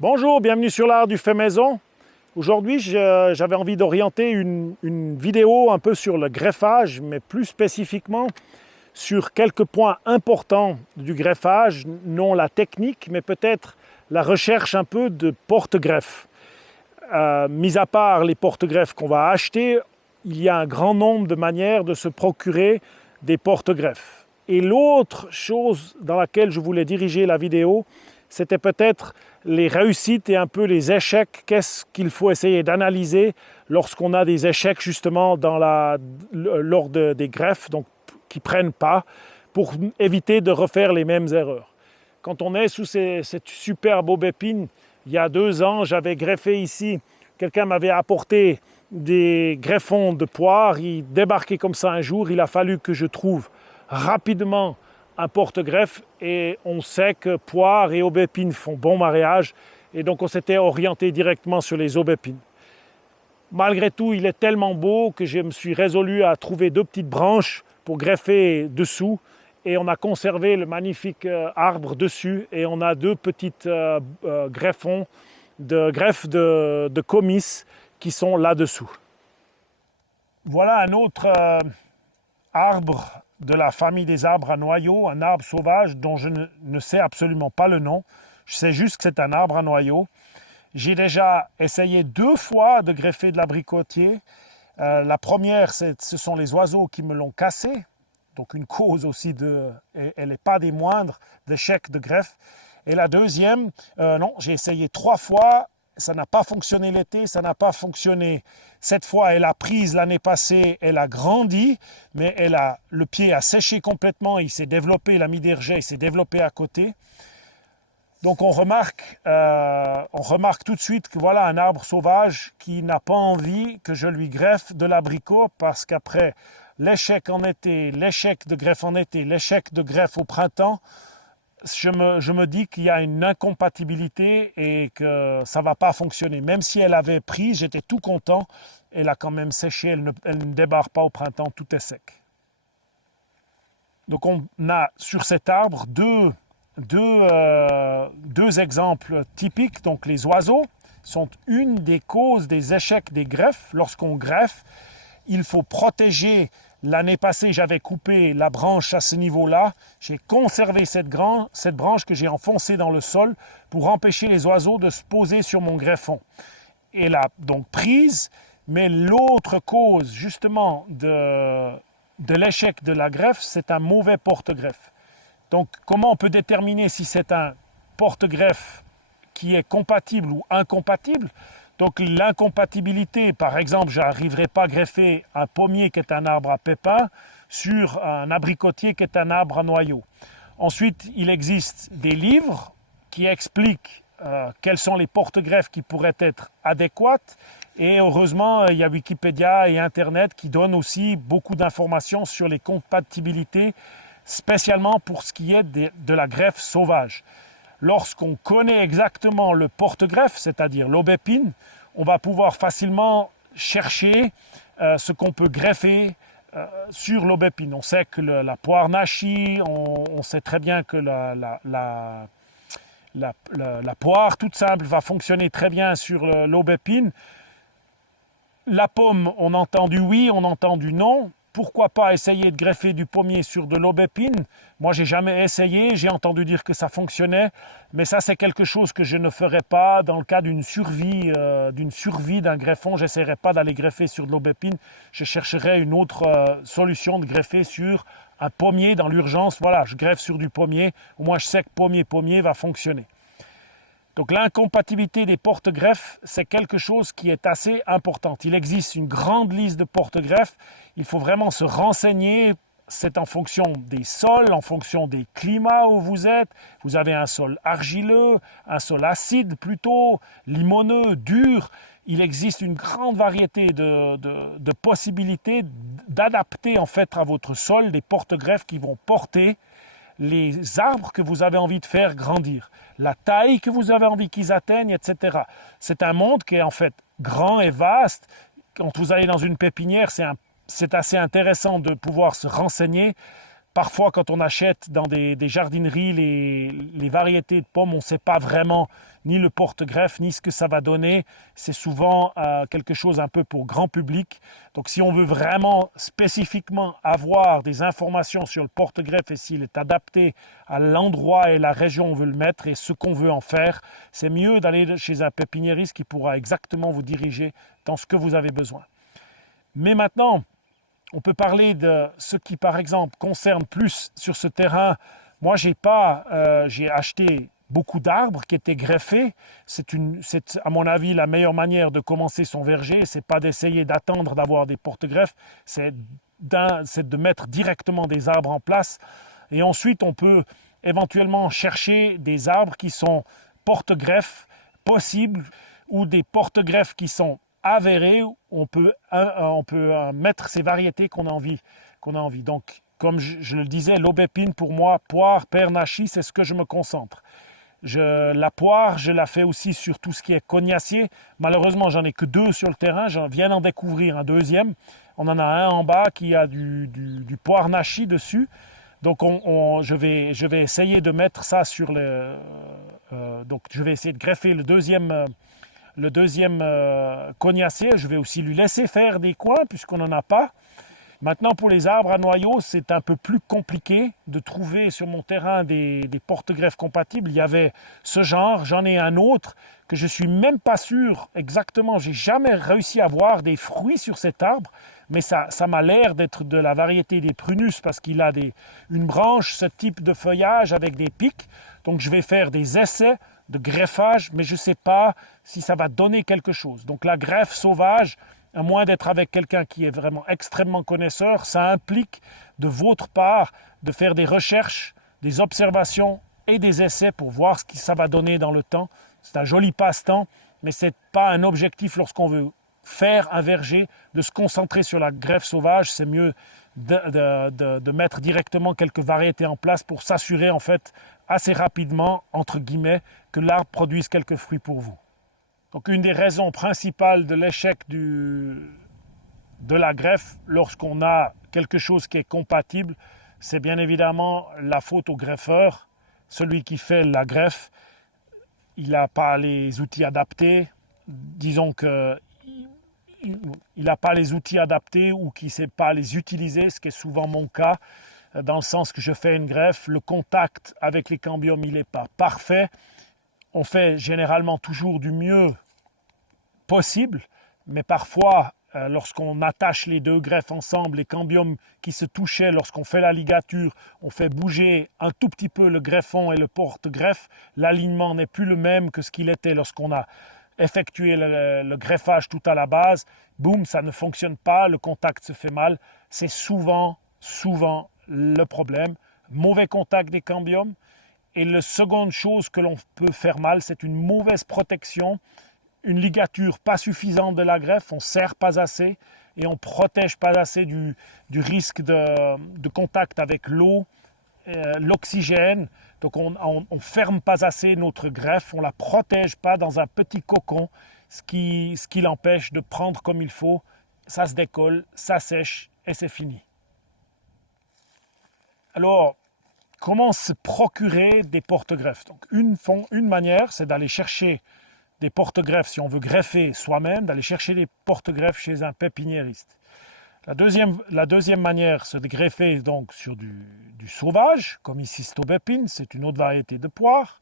Bonjour, bienvenue sur l'art du fait maison. Aujourd'hui, j'avais envie d'orienter une vidéo un peu sur le greffage, mais plus spécifiquement sur quelques points importants du greffage, non la technique, mais peut-être la recherche un peu de porte-greffes. Mis à part les porte-greffes qu'on va acheter, il y a un grand nombre de manières de se procurer des porte-greffes. Et l'autre chose dans laquelle je voulais diriger la vidéo, c'était peut-être les réussites et un peu les échecs. Qu'est-ce qu'il faut essayer d'analyser lorsqu'on a des échecs justement lors des greffes, donc qui ne prennent pas, pour éviter de refaire les mêmes erreurs. Quand on est sous cette superbe aubépine, il y a 2 ans, j'avais greffé ici, quelqu'un m'avait apporté des greffons de poire, il débarquait comme ça un jour, il a fallu que je trouve rapidement un porte-greffe et on sait que poire et aubépine font bon mariage et donc on s'était orienté directement sur les aubépines. Malgré tout, il est tellement beau que je me suis résolu à trouver 2 petites branches pour greffer dessous et on a conservé le magnifique arbre dessus et on a 2 petites greffons de greffes de comices qui sont là-dessous. Voilà un autre arbre de la famille des arbres à noyaux, un arbre sauvage dont je ne sais absolument pas le nom. Je sais juste que c'est un arbre à noyaux. J'ai déjà essayé 2 fois de greffer de l'abricotier. La première, ce sont les oiseaux qui me l'ont cassé. Donc une cause aussi, elle n'est pas des moindres, d'échec de greffe. Et la deuxième, non, j'ai essayé 3 fois. Ça n'a pas fonctionné l'été, ça n'a pas fonctionné. Cette fois, elle a prise l'année passée, elle a grandi, mais le pied a séché complètement, il s'est développé, la midérgée, il s'est développé à côté. Donc on remarque tout de suite que voilà un arbre sauvage qui n'a pas envie que je lui greffe de l'abricot parce qu'après l'échec en été, l'échec de greffe en été, l'échec de greffe au printemps, je me dis qu'il y a une incompatibilité et que ça ne va pas fonctionner. Même si elle avait pris, j'étais tout content, elle a quand même séché, elle ne débarre pas au printemps, tout est sec. Donc on a sur cet arbre deux exemples typiques. Donc les oiseaux sont une des causes des échecs des greffes. Lorsqu'on greffe, il faut protéger. L'année passée, j'avais coupé la branche à ce niveau-là. J'ai conservé cette branche que j'ai enfoncée dans le sol pour empêcher les oiseaux de se poser sur mon greffon. Elle a donc prise, mais l'autre cause justement de l'échec de la greffe, c'est un mauvais porte-greffe. Donc comment on peut déterminer si c'est un porte-greffe qui est compatible ou incompatible? Donc l'incompatibilité, par exemple, je n'arriverai pas à greffer un pommier qui est un arbre à pépins sur un abricotier qui est un arbre à noyaux. Ensuite, il existe des livres qui expliquent quels sont les porte-greffes qui pourraient être adéquates. Et heureusement, il y a Wikipédia et Internet qui donnent aussi beaucoup d'informations sur les compatibilités, spécialement pour ce qui est de la greffe sauvage. Lorsqu'on connaît exactement le porte-greffe, c'est-à-dire l'aubépine, on va pouvoir facilement chercher ce qu'on peut greffer sur l'aubépine. On sait que la poire nashi, on sait très bien que la poire toute simple va fonctionner très bien sur l'aubépine. La pomme, on entend du oui, on entend du non. Pourquoi pas essayer de greffer du pommier sur de l'aubépine? Moi, j'ai jamais essayé, j'ai entendu dire que ça fonctionnait, mais ça, c'est quelque chose que je ne ferai pas dans le cas d'une survie d'un greffon. Je n'essaierai pas d'aller greffer sur de l'aubépine. Je chercherai une autre solution de greffer sur un pommier dans l'urgence. Voilà, je greffe sur du pommier. Au moins, je sais que pommier va fonctionner. Donc l'incompatibilité des porte-greffes, c'est quelque chose qui est assez important. Il existe une grande liste de porte-greffes. Il faut vraiment se renseigner. C'est en fonction des sols, en fonction des climats où vous êtes. Vous avez un sol argileux, un sol acide plutôt, limoneux, dur. Il existe une grande variété de possibilités d'adapter en fait à votre sol des porte-greffes qui vont porter les arbres que vous avez envie de faire grandir, la taille que vous avez envie qu'ils atteignent, etc. C'est un monde qui est en fait grand et vaste. Quand vous allez dans une pépinière, c'est assez intéressant de pouvoir se renseigner Parfois, quand on achète dans des jardineries les variétés de pommes, on ne sait pas vraiment ni le porte-greffe, ni ce que ça va donner. C'est souvent quelque chose un peu pour grand public. Donc, si on veut vraiment spécifiquement avoir des informations sur le porte-greffe et s'il est adapté à l'endroit et la région où on veut le mettre et ce qu'on veut en faire, c'est mieux d'aller chez un pépiniériste qui pourra exactement vous diriger dans ce que vous avez besoin. Mais maintenant, on peut parler de ce qui, par exemple, concerne plus sur ce terrain. Moi, j'ai acheté beaucoup d'arbres qui étaient greffés. C'est, à mon avis, la meilleure manière de commencer son verger. C'est pas d'essayer d'attendre d'avoir des porte-greffes. C'est de mettre directement des arbres en place. Et ensuite, on peut éventuellement chercher des arbres qui sont porte-greffes possibles ou des porte-greffes qui sont avéré, on peut mettre ces variétés qu'on a envie. Donc, comme je le disais, l'aubépine pour moi, poire, pernachy, c'est ce que je me concentre. La poire, je la fais aussi sur tout ce qui est cognacier. Malheureusement, j'en ai que 2 sur le terrain. Je viens d'en découvrir un deuxième. On en a un en bas qui a du poire nachi dessus. Donc, je vais essayer de mettre ça sur donc, je vais essayer de greffer le deuxième cognacier. Je vais aussi lui laisser faire des coins puisqu'on n'en a pas. Maintenant, pour les arbres à noyaux, c'est un peu plus compliqué de trouver sur mon terrain des porte-greffes compatibles. Il y avait ce genre, j'en ai un autre que je suis même pas sûr exactement. J'ai jamais réussi à voir des fruits sur cet arbre, mais ça m'a l'air d'être de la variété des prunus parce qu'il a une branche, ce type de feuillage avec des pics. Donc, je vais faire des essais de greffage, mais je ne sais pas si ça va donner quelque chose. Donc la greffe sauvage, à moins d'être avec quelqu'un qui est vraiment extrêmement connaisseur, ça implique de votre part de faire des recherches, des observations et des essais pour voir ce que ça va donner dans le temps. C'est un joli passe-temps, mais ce n'est pas un objectif lorsqu'on veut faire un verger, de se concentrer sur la greffe sauvage. C'est mieux de mettre directement quelques variétés en place pour s'assurer en fait assez rapidement, entre guillemets, que l'arbre produise quelques fruits pour vous. Donc une des raisons principales de l'échec de la greffe lorsqu'on a quelque chose qui est compatible, c'est bien évidemment la faute au greffeur. Celui qui fait la greffe, il n'a pas les outils adaptés. Disons que il n'a pas les outils adaptés ou qu'il ne sait pas les utiliser, ce qui est souvent mon cas, dans le sens que je fais une greffe, le contact avec les cambiums, il n'est pas parfait. On fait généralement toujours du mieux possible, mais parfois, lorsqu'on attache les deux greffes ensemble, les cambiums qui se touchaient lorsqu'on fait la ligature, on fait bouger un tout petit peu le greffon et le porte-greffe, l'alignement n'est plus le même que ce qu'il était lorsqu'on a effectué le greffage tout à la base. Boum, ça ne fonctionne pas, le contact se fait mal. C'est souvent le problème. Mauvais contact des cambiums. Et la seconde chose que l'on peut faire mal, c'est une mauvaise protection, une ligature pas suffisante de la greffe, on ne serre pas assez et on ne protège pas assez du risque de contact avec l'eau, l'oxygène. Donc on ne ferme pas assez notre greffe, on ne la protège pas dans un petit cocon, ce qui l'empêche de prendre comme il faut. Ça se décolle, ça sèche et c'est fini. Alors, comment se procurer des porte-greffes? Donc, une manière, c'est d'aller chercher des porte-greffes, si on veut greffer soi-même, d'aller chercher des porte-greffes chez un pépiniériste. La deuxième manière, c'est de greffer donc sur du sauvage, comme ici c'est aubépine, c'est une autre variété de poire.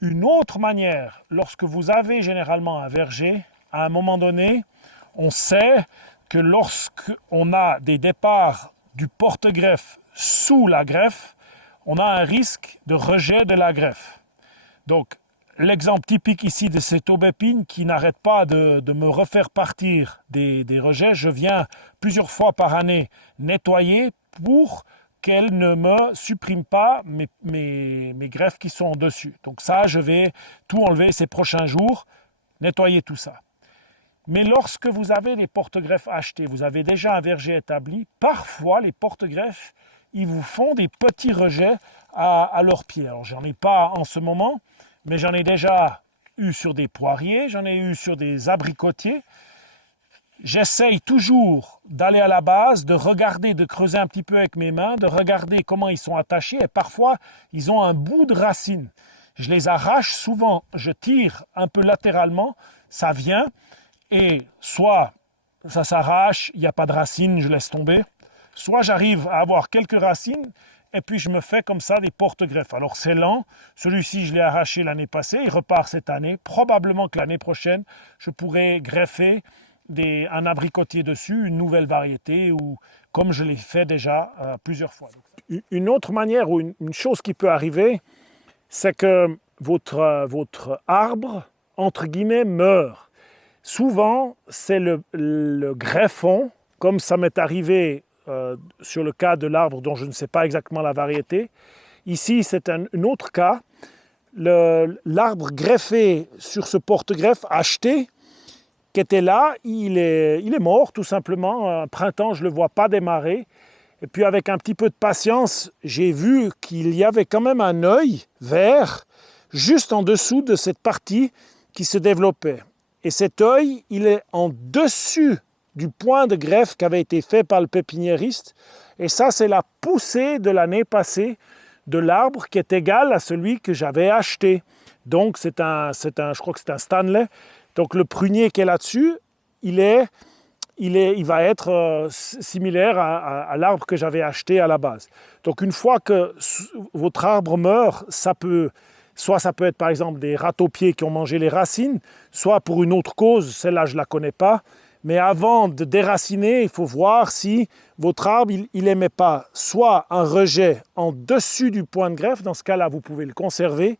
Une autre manière, lorsque vous avez généralement un verger, à un moment donné, on sait que lorsqu'on a des départs du porte-greffe sous la greffe, on a un risque de rejet de la greffe. Donc, l'exemple typique ici de cette aubépine qui n'arrête pas de me refaire partir des rejets, je viens plusieurs fois par année nettoyer pour qu'elle ne me supprime pas mes greffes qui sont dessus. Donc ça, je vais tout enlever ces prochains jours, nettoyer tout ça. Mais lorsque vous avez des porte-greffes achetés, vous avez déjà un verger établi, parfois les porte-greffes, ils vous font des petits rejets à leurs pieds. Alors j'en ai pas en ce moment, mais j'en ai déjà eu sur des poiriers, j'en ai eu sur des abricotiers. J'essaye toujours d'aller à la base, de regarder, de creuser un petit peu avec mes mains, de regarder comment ils sont attachés et parfois ils ont un bout de racine. Je les arrache souvent, je tire un peu latéralement, ça vient et soit ça s'arrache, il n'y a pas de racines, je laisse tomber, soit j'arrive à avoir quelques racines et puis je me fais comme ça des porte-greffes. Alors c'est lent, celui-ci je l'ai arraché l'année passée, il repart cette année, probablement que l'année prochaine je pourrai greffer un abricotier dessus, une nouvelle variété, ou comme je l'ai fait déjà plusieurs fois. Une autre manière ou une chose qui peut arriver, c'est que votre arbre, entre guillemets, meurt. Souvent, c'est le greffon, comme ça m'est arrivé sur le cas de l'arbre dont je ne sais pas exactement la variété. Ici, c'est un autre cas. L'arbre greffé sur ce porte-greffe acheté, qui était là, il est mort tout simplement. Un printemps, je ne le vois pas démarrer. Et puis avec un petit peu de patience, j'ai vu qu'il y avait quand même un œil vert juste en dessous de cette partie qui se développait. Et cet œil, il est en dessus du point de greffe qui avait été fait par le pépiniériste. Et ça, c'est la poussée de l'année passée de l'arbre qui est égale à celui que j'avais acheté. Donc je crois que c'est un Stanley. Donc le prunier qui est là-dessus, il va être similaire à l'arbre que j'avais acheté à la base. Donc une fois que votre arbre meurt, ça peut être par exemple des râteaux-pieds qui ont mangé les racines, soit pour une autre cause, celle-là je ne la connais pas. Mais avant de déraciner, il faut voir si votre arbre, il n'émet pas soit un rejet en dessus du point de greffe, dans ce cas-là vous pouvez le conserver,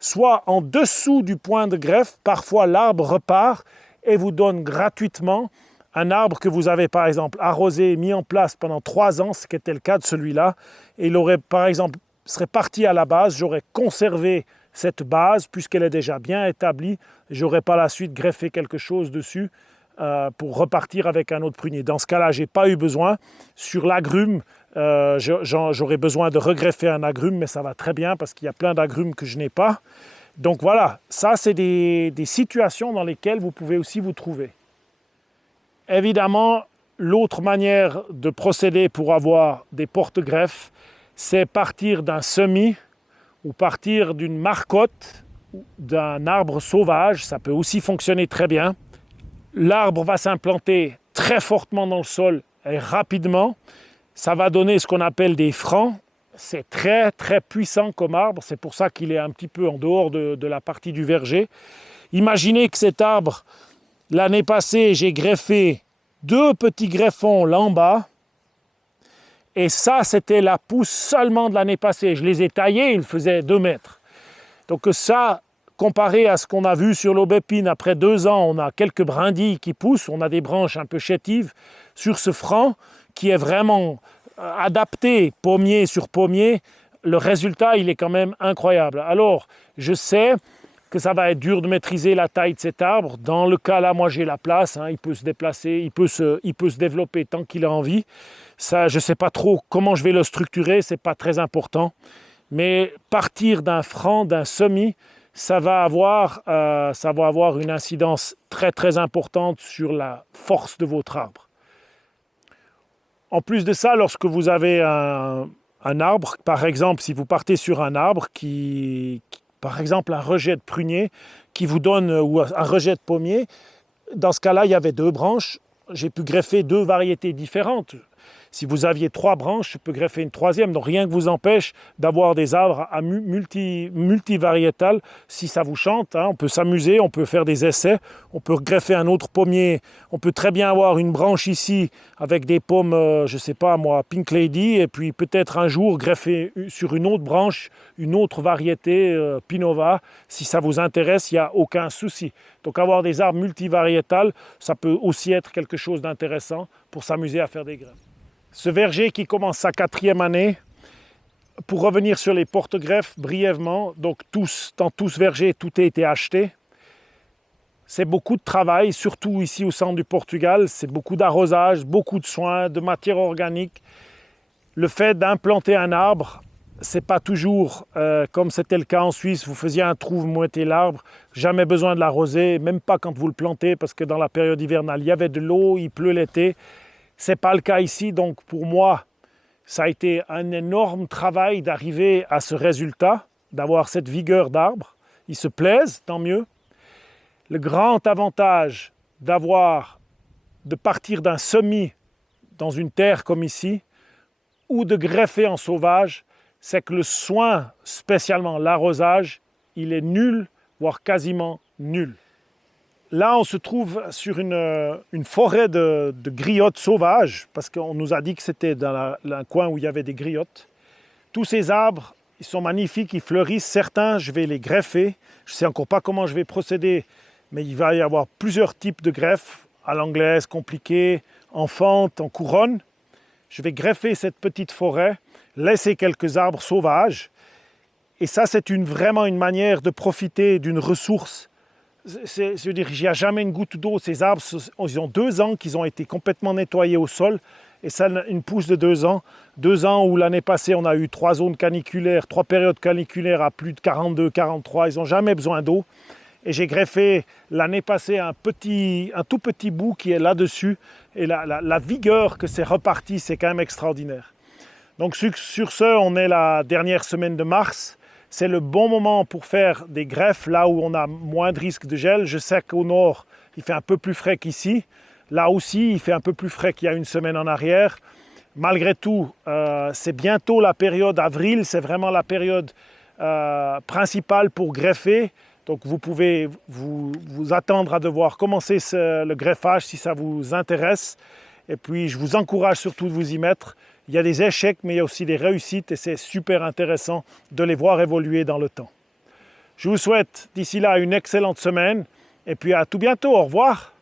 soit en dessous du point de greffe, parfois l'arbre repart et vous donne gratuitement un arbre que vous avez par exemple arrosé, mis en place pendant 3 ans, ce qui était le cas de celui-là, et il aurait par exemple, serait parti à la base, j'aurais conservé cette base puisqu'elle est déjà bien établie, j'aurais par la suite greffé quelque chose dessus pour repartir avec un autre prunier. Dans ce cas-là, je n'ai pas eu besoin. Sur l'agrume, j'aurais besoin de regreffer un agrume, mais ça va très bien parce qu'il y a plein d'agrumes que je n'ai pas. Donc voilà, ça c'est des situations dans lesquelles vous pouvez aussi vous trouver. Évidemment, l'autre manière de procéder pour avoir des porte-greffes, c'est partir d'un semis ou partir d'une marcotte, d'un arbre sauvage. Ça peut aussi fonctionner très bien. L'arbre va s'implanter très fortement dans le sol et rapidement. Ça va donner ce qu'on appelle des francs. C'est très très puissant comme arbre. C'est pour ça qu'il est un petit peu en dehors de la partie du verger. Imaginez que cet arbre, l'année passée, j'ai greffé 2 petits greffons là en bas. Et ça, c'était la pousse seulement de l'année passée. Je les ai taillés, ils faisaient 2 mètres. Donc ça, comparé à ce qu'on a vu sur l'aubépine, après 2 ans, on a quelques brindilles qui poussent, on a des branches un peu chétives sur ce franc qui est vraiment adapté pommier sur pommier. Le résultat, il est quand même incroyable. Alors, je sais que ça va être dur de maîtriser la taille de cet arbre. Dans le cas là, moi j'ai la place, il peut se déplacer, il peut se développer tant qu'il a envie. Ça, je ne sais pas trop comment je vais le structurer, ce n'est pas très important. Mais partir d'un franc, d'un semis, ça va avoir une incidence très très importante sur la force de votre arbre. En plus de ça, lorsque vous avez un arbre, par exemple, si vous partez sur un arbre par exemple un rejet de prunier qui vous donne, ou un rejet de pommier, dans ce cas-là, il y avait 2 branches, j'ai pu greffer 2 variétés différentes. Si vous aviez 3 branches, je peux greffer une 3e. Donc rien que vous empêche d'avoir des arbres à multivariétales. Si ça vous chante, on peut s'amuser, on peut faire des essais, on peut greffer un autre pommier. On peut très bien avoir une branche ici avec des pommes, je ne sais pas moi, Pink Lady, et puis peut-être un jour greffer sur une autre branche, une autre variété, Pinova. Si ça vous intéresse, il n'y a aucun souci. Donc avoir des arbres multivariétales, ça peut aussi être quelque chose d'intéressant pour s'amuser à faire des greffes. Ce verger qui commence sa 4e année, pour revenir sur les porte-greffes brièvement, donc dans tous ce verger, tout a été acheté. C'est beaucoup de travail, surtout ici au centre du Portugal, c'est beaucoup d'arrosage, beaucoup de soins, de matière organique. Le fait d'implanter un arbre, c'est pas toujours comme c'était le cas en Suisse, vous faisiez un trou, vous mettez l'arbre, jamais besoin de l'arroser, même pas quand vous le plantez, parce que dans la période hivernale, il y avait de l'eau, il pleut l'été. C'est pas le cas ici, donc pour moi, ça a été un énorme travail d'arriver à ce résultat, d'avoir cette vigueur d'arbre. Ils se plaisent, tant mieux. Le grand avantage de partir d'un semis dans une terre comme ici, ou de greffer en sauvage, c'est que le soin, spécialement l'arrosage, il est nul, voire quasiment nul. Là, on se trouve sur une forêt de griottes sauvages, parce qu'on nous a dit que c'était dans un coin où il y avait des griottes. Tous ces arbres, ils sont magnifiques, ils fleurissent. Certains, je vais les greffer. Je ne sais encore pas comment je vais procéder, mais il va y avoir plusieurs types de greffes, à l'anglaise, compliquées, en fente, en couronne. Je vais greffer cette petite forêt, laisser quelques arbres sauvages. Et ça, c'est vraiment une manière de profiter d'une ressource. Je veux dire, il n'y a jamais une goutte d'eau. Ces arbres, ils ont 2 ans qu'ils ont été complètement nettoyés au sol. Et ça, une pousse de 2 ans. 2 ans où l'année passée, on a eu 3 zones caniculaires, 3 périodes caniculaires à plus de 42, 43. Ils n'ont jamais besoin d'eau. Et j'ai greffé l'année passée un tout petit bout qui est là-dessus. Et la vigueur que c'est reparti, c'est quand même extraordinaire. Donc sur ce, on est la dernière semaine de mars. C'est le bon moment pour faire des greffes là où on a moins de risque de gel. Je sais qu'au nord, il fait un peu plus frais qu'ici. Là aussi, il fait un peu plus frais qu'il y a une semaine en arrière. Malgré tout, c'est bientôt la période avril. C'est vraiment la période principale pour greffer. Donc vous pouvez vous attendre à devoir commencer le greffage si ça vous intéresse. Et puis je vous encourage surtout de vous y mettre. Il y a des échecs, mais il y a aussi des réussites et c'est super intéressant de les voir évoluer dans le temps. Je vous souhaite d'ici là une excellente semaine et puis à tout bientôt. Au revoir.